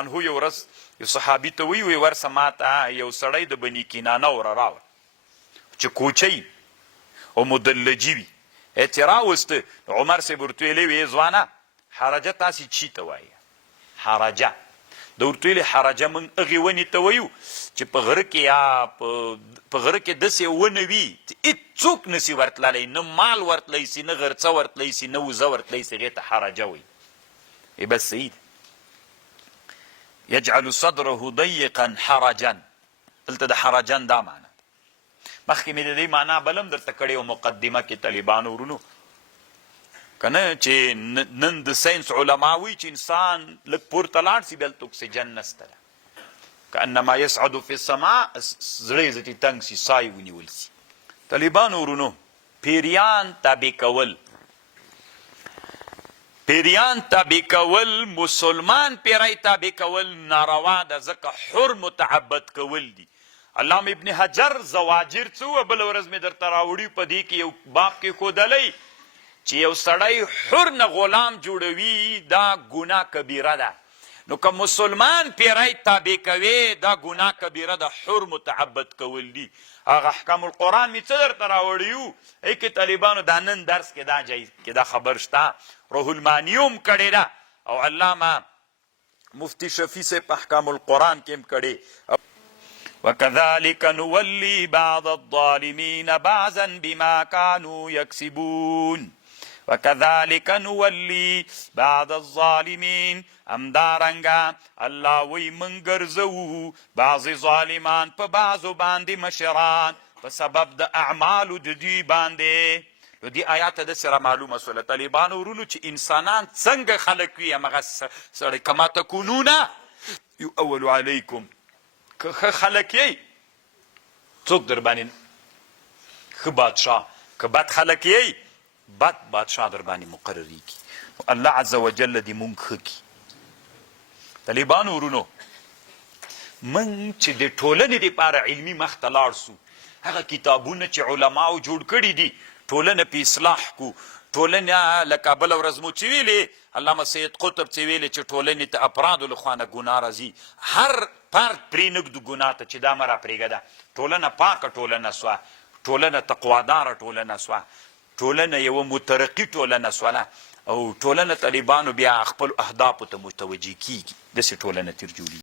انهو یو ورځ یو صحابي ته وی ورسه ماته یو سړی د بني کنانه وره راوړ چې کوچی او مدلجي وي چې راوسته عمر صاحب ورته ویلې وی ځوانه حرجه تاسې چی ته وایي حرجه د ورته ویلې حرجه موږ هغې ونې ته وایو چې په غره کې یا په غره کې داسې ونه وي چې هېڅوک نسي ورتللی نه مال ورتلی سي نه غرڅه ورتلی سي نه وزه ورتلی سي هغې ته حرجه وایي بس صحیح ده یجعل صدره ضیقا حرجا دلته د حرجن دا معنی مخکې مې د دې معنا بلم درته کړې و مقدمه کې طالبانو ورونو که نه چې نن د ساینس علما وایي چې انسان لږ پورته لاړ سي بیا هلته اکسیجن نسته ده کانما یسعد فی السماء زړه یې ځتې تنګ سي سا یې ونیول سي طالبانو ورونو پیریان تابع کول پیریان تابع کول مسلمان پیری تابع کول ناروا ده ځکه حر متعبد کول دي علامه ابن حجر زواجر څه وه بله ورځ مې درته راوړي په دې کې یو باب کې ښودلی چې یو سړی حر نه غلام جوړوي دا ګناه کبیره ده نو که مسلمان پیری تابع کوي دا ګناه کبیره ده حر متعبد کول دي هغه احکام القرآن مې څه درته راوړي وو ای کې طالبانو دا نن درس کې دا خبر شته روح المانیوم کړې ده او علامه مفتی شفیع صاحب په احکام القرآن کې هم کړې وكذلك نولي بعض الظالمين بعضا بما كانوا يكسبون وكذلك نولي بعض الظالمين امدارنگا الله وی من ګرځو بعض ظالمان په بعضو باندې مشران په سبب د اعمالو د دوی باندې نو دې آیات د سره معلومه سوله طالبانو ورونو چې انسانان څنګه خلق وي همغه سړی کما تکونون یؤول علیکم که ښه خلک یې څوک در باندې ښه بادشاه که بد خلک یې بد بادشاه در باندې مقرریږي الله عز وجل دې مونږ ښه کي طالبانو ورونو موږ چې د ټولنې دپاره علمي مخ ته لاړ سو هغه کتابونه چې علماو جوړ کړي دي ټولنه په اصلاح کو ټولنه لکه بله ورځ مو چې ویلې علامه سید قطب چې ویلې چې ټولنې ته افرادو له خوا نه ګناه راځي هر فرد پرېنږدو ګناه ته چې دا مه راپرېږده ټولنه پاکه ټولنه سوه ټولنه تقواداره ټولنه سوه ټولنه یوه مترقي ټولنه سوله او ټولنه طالبانو بیا خپلو اهدافو ته متوجه کیږي داسې ټولنه تر جوړېږي